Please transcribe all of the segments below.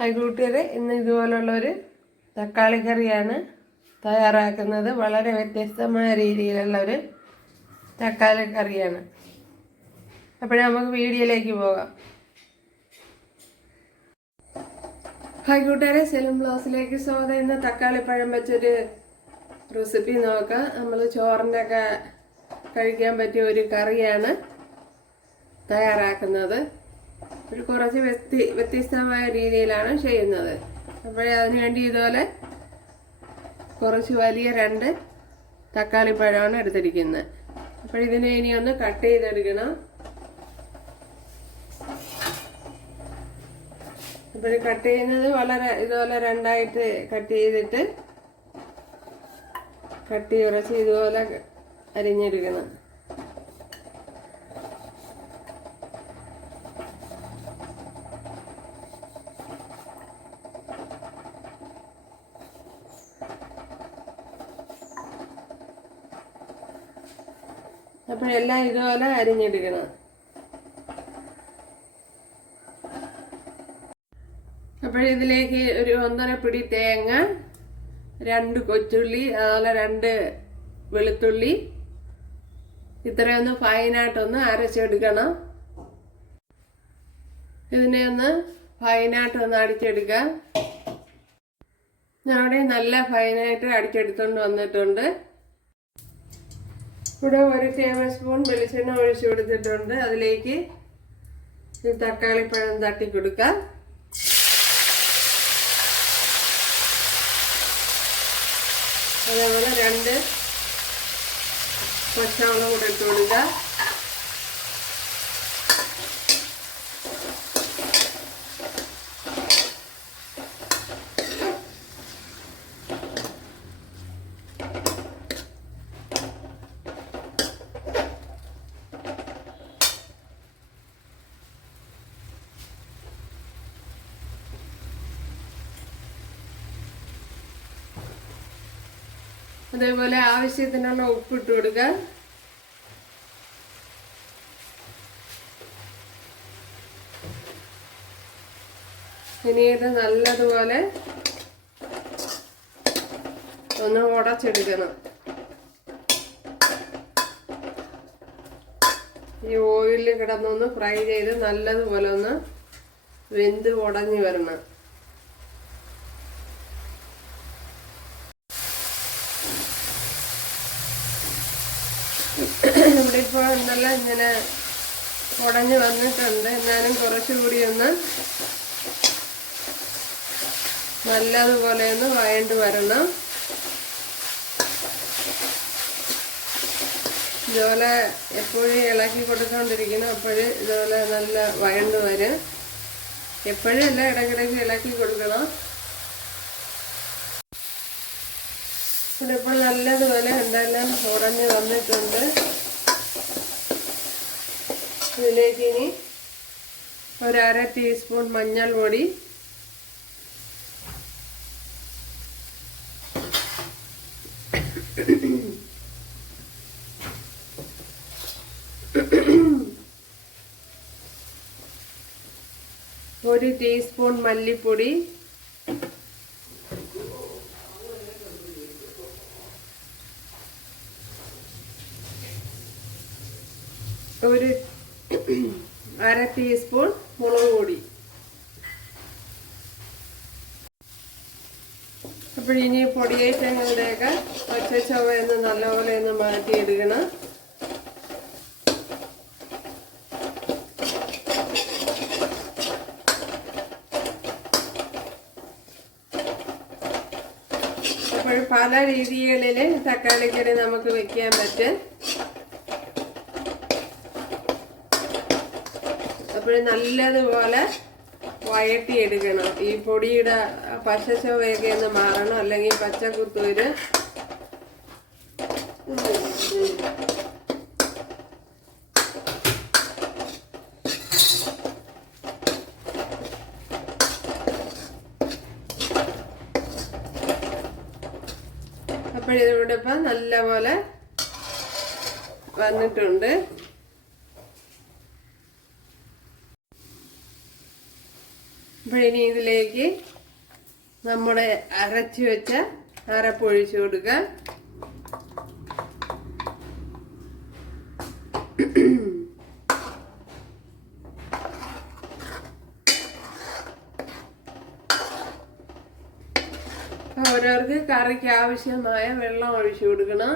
Hi കൂട്ടുകാരെ ഇന്ന് ഇതുപോലുള്ളൊരു തക്കാളി കറിയാണ് തയ്യാറാക്കുന്നത്. വളരെ വ്യത്യസ്തമായ രീതിയിലുള്ള ഒരു തക്കാളി കറിയാണ്. അപ്പോൾ നമുക്ക് വീഡിയോയിലേക്ക് പോകാം. ഹായ് കൂട്ടുകാരെ സെലും ബ്ലൗസിലേക്ക് സ്വാഗതം. ഇന്ന് തക്കാളി പഴം വെച്ചൊരു റെസിപ്പി നോക്കാം. നമ്മൾ ചോറിന്റെ കഴിക്കാൻ പറ്റിയ ഒരു കറിയാണ് തയ്യാറാക്കുന്നത്. ഒരു കുറച്ച് വ്യത്യ വ്യത്യസ്തമായ രീതിയിലാണ് ചെയ്യുന്നത്. അപ്പോഴേ അതിനുവേണ്ടി ഇതുപോലെ കുറച്ച് വലിയ രണ്ട് തക്കാളി പഴമാണ് എടുത്തിരിക്കുന്നത്. അപ്പോൾ ഇതിനെ ഇനി ഒന്ന് കട്ട് ചെയ്തെടുക്കണം. അപ്പോൾ കട്ട് ചെയ്യുന്നത് വളരെ ഇതുപോലെ രണ്ടായിട്ട് കട്ട് ചെയ്തിട്ട് കട്ടി ഉറച്ച് ഇതുപോലെ അരിഞ്ഞെടുക്കണം. അപ്പോഴെല്ലാം ഇതുപോലെ അരിഞ്ഞെടുക്കണം. അപ്പോഴിതിലേക്ക് ഒരു ഒന്നര പിടി തേങ്ങ രണ്ട് കൊച്ചുള്ളി അതുപോലെ രണ്ട് വെളുത്തുള്ളി. ഇത്രയൊന്ന് ഫൈനായിട്ടൊന്ന് അരച്ചെടുക്കണം. ഇതിനെ ഒന്ന് ഫൈനായിട്ടൊന്ന് അടിച്ചെടുക്കാം ഞാൻ അവിടെ നല്ല ഫൈനായിട്ട് അടിച്ചെടുത്തോണ്ട് വന്നിട്ടുണ്ട്. ഇവിടെ ഒരു ടേബിൾ സ്പൂൺ വെളിച്ചെണ്ണ ഒഴിച്ചു കൊടുത്തിട്ടുണ്ട്. അതിലേക്ക് ഈ തക്കാളിപ്പഴം തട്ടി കൊടുക്കാം. അതേപോലെ രണ്ട് പച്ചവളം കൂടെ ഇട്ട് കൊടുക്കുക അതേപോലെ ആവശ്യത്തിനുള്ള ഉപ്പ് ഇട്ട് കൊടുക്കുക. ഇനി ഇത് നല്ലതുപോലെ ഒന്ന് ഉടച്ചെടുക്കണം. ഈ ഓയിലിൽ കിടന്നൊന്ന് ഫ്രൈ ചെയ്ത് നല്ലതുപോലെ ഒന്ന് വെന്ത് ഉടഞ്ഞു വരണം ഇവിടെ ഇപ്പോൾ ഇങ്ങനെ ഉടഞ്ഞു വന്നിട്ടുണ്ട്. എന്നാലും കുറച്ചുകൂടി ഒന്ന് നല്ലതുപോലെ ഒന്ന് വഴണ്ട് വരണം. ഇതുപോലെ എപ്പോഴും ഇളക്കി കൊടുത്തോണ്ടിരിക്കണം അപ്പോഴും ഇതുപോലെ നല്ല വയണ്ട് വരും. എപ്പോഴും അല്ല ഇടയ്ക്കിടയ്ക്ക് ഇളക്കി കൊടുക്കണം. ഇതിപ്പോൾ നല്ലതുപോലെ എന്തെല്ലാം ഉടഞ്ഞ് വന്നിട്ടുണ്ട്. ഇതിലേക്ക് ഇനി ഒരര ടീസ്പൂൺ മഞ്ഞൾ പൊടി. ഒരു ടീസ്പൂൺ മല്ലിപ്പൊടി. ഒരു അര ടീസ്പൂൺ മുളക് പൊടി. അപ്പോൾ ഇനി പൊടിയേറ്റങ്ങളുടെയൊക്കെ ഒച്ച ചവയെന്ന് നല്ലപോലെ ഒന്ന് മാറ്റിയെടുക്കണം. അപ്പോൾ പല രീതികളിൽ തക്കാളിക്കറി നമുക്ക് വെക്കാൻ പറ്റും. അപ്പോൾ നല്ലതുപോലെ വഴട്ടിയെടുക്കണം ഈ പൊടിയുടെ പശ ചൊവയൊക്കെ ഒന്ന് മാറണം. അല്ലെങ്കിൽ പച്ചക്കുത്ത് വരും അപ്പോഴിതിവിടെ ഇപ്പം നല്ലപോലെ വന്നിട്ടുണ്ട്. അപ്പോൾ ഇനി ഇതിലേക്ക് നമ്മുടെ അരച്ചു വെച്ച അരപ്പൊഴിച്ചു കൊടുക്കാം. ഓരോർക്ക് കറിക്ക് ആവശ്യമായ വെള്ളം ഒഴിച്ചു കൊടുക്കണം.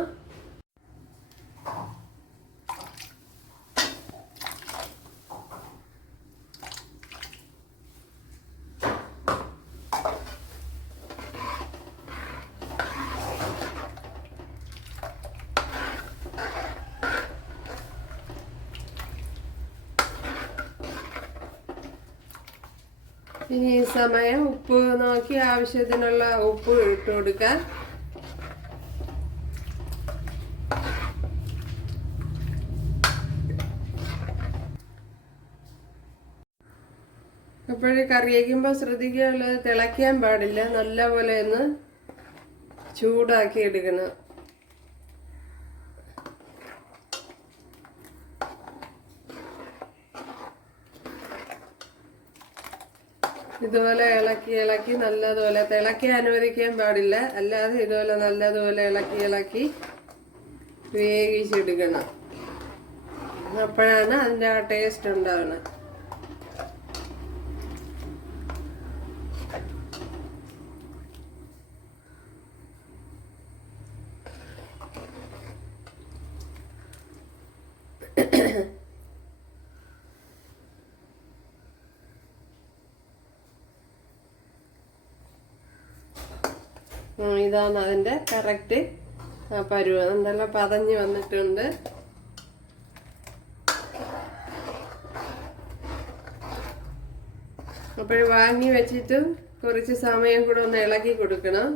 ഇനി ഈ സമയം ഉപ്പ് നോക്കി ആവശ്യത്തിനുള്ള ഉപ്പ് ഇട്ട് കൊടുക്കാം. അപ്പോഴേ കറി വയ്ക്കുമ്പോൾ ശ്രദ്ധിക്കാനുള്ളത് തിളയ്ക്കാൻ പാടില്ല. നല്ലപോലെ ഒന്ന് ചൂടാക്കി എടുക്കണം. ഇതുപോലെ ഇളക്കി ഇളക്കി നല്ലതുപോലെ തിളക്കി അനുവദിക്കാൻ പാടില്ല. അല്ലാതെ ഇതുപോലെ നല്ലതുപോലെ ഇളക്കി ഇളക്കി വേവിച്ചെടുക്കണം. അപ്പോഴാണ് അതിന്റെ ആ ടേസ്റ്റ് ഉണ്ടാവുന്നത്. ഇതാണ് അതിന്റെ കറക്റ്റ് പരുവം. എന്തെല്ലാം പതഞ്ഞ് വന്നിട്ടുണ്ട്. അപ്പോൾ വാങ്ങി വെച്ചിട്ട് കുറച്ച് സമയം കൂടെ ഒന്ന് ഇളക്കി കൊടുക്കണം.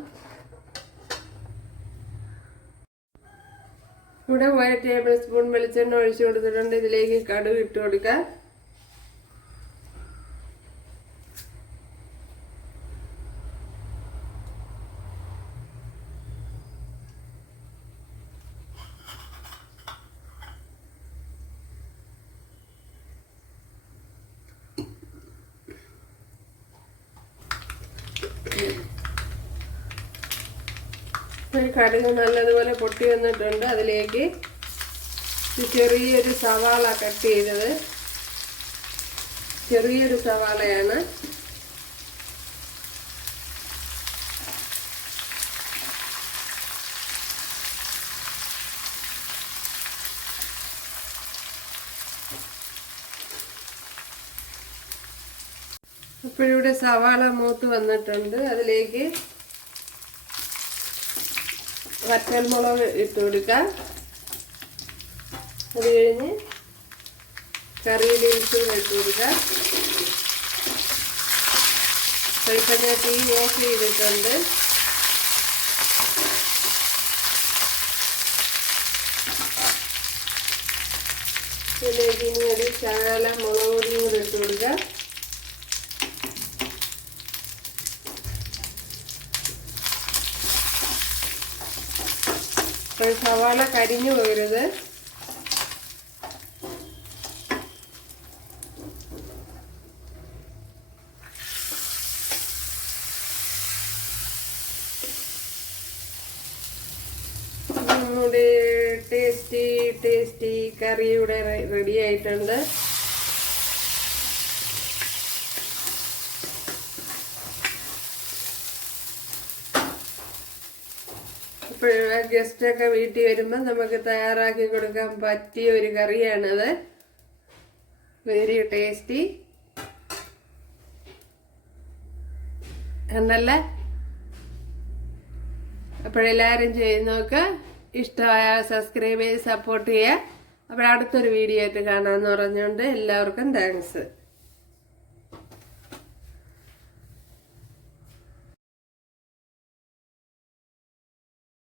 ഇവിടെ ഒരു ടേബിൾ സ്പൂൺ വെളിച്ചെണ്ണ ഒഴിച്ചു കൊടുത്തിട്ടുണ്ട്. ഇതിലേക്ക് കടുക് ഇട്ട് കൊടുക്കാം. ഒരു കടുക് നല്ലതുപോലെ പൊട്ടി വന്നിട്ടുണ്ട്. അതിലേക്ക് ചെറിയൊരു സവാള കട്ട് ചെയ്തത്. ചെറിയൊരു സവാളയാണ്. ഇപ്പോഴിവിടെ സവാള മൂത്ത് വന്നിട്ടുണ്ട്. അതിലേക്ക് വറ്റൽമുളക് ഇട്ട് കൊടുക്കാം. അത് കഴിഞ്ഞ് കറിയിലേക്ക് ഇട്ട് കൊടുക്കാം. ഇപ്പം ഞാൻ തീ ഓഫ് ചെയ്തിട്ടുണ്ട്. ഇതിലേക്ക് ഇനി ഒരു ശകല മുളക് പൊടിയും കൂടെ ഇട്ട് കൊടുക്കാം. അപ്പോൾ സവാള കരിഞ്ഞു പോകരുത്. നമ്മുടെ ടേസ്റ്റി ടേസ്റ്റി കറി ഇവിടെ റെഡി ആയിട്ടുണ്ട്. ഇപ്പോൾ ഗസ്റ്റൊക്കെ വീട്ടിൽ വരുമ്പോൾ നമുക്ക് തയ്യാറാക്കി കൊടുക്കാൻ പറ്റിയ ഒരു കറിയാണത്. വെരി ടേസ്റ്റി എന്നല്ലേ അപ്പോഴെല്ലാവരും ചെയ്ത് നോക്കുക ഇഷ്ടമായ സബ്സ്ക്രൈബ് ചെയ്ത് സപ്പോർട്ട് ചെയ്യുക. അപ്പോൾ അടുത്തൊരു വീഡിയോ ആയിട്ട് കാണാമെന്ന് പറഞ്ഞുകൊണ്ട് എല്ലാവർക്കും താങ്ക്സ്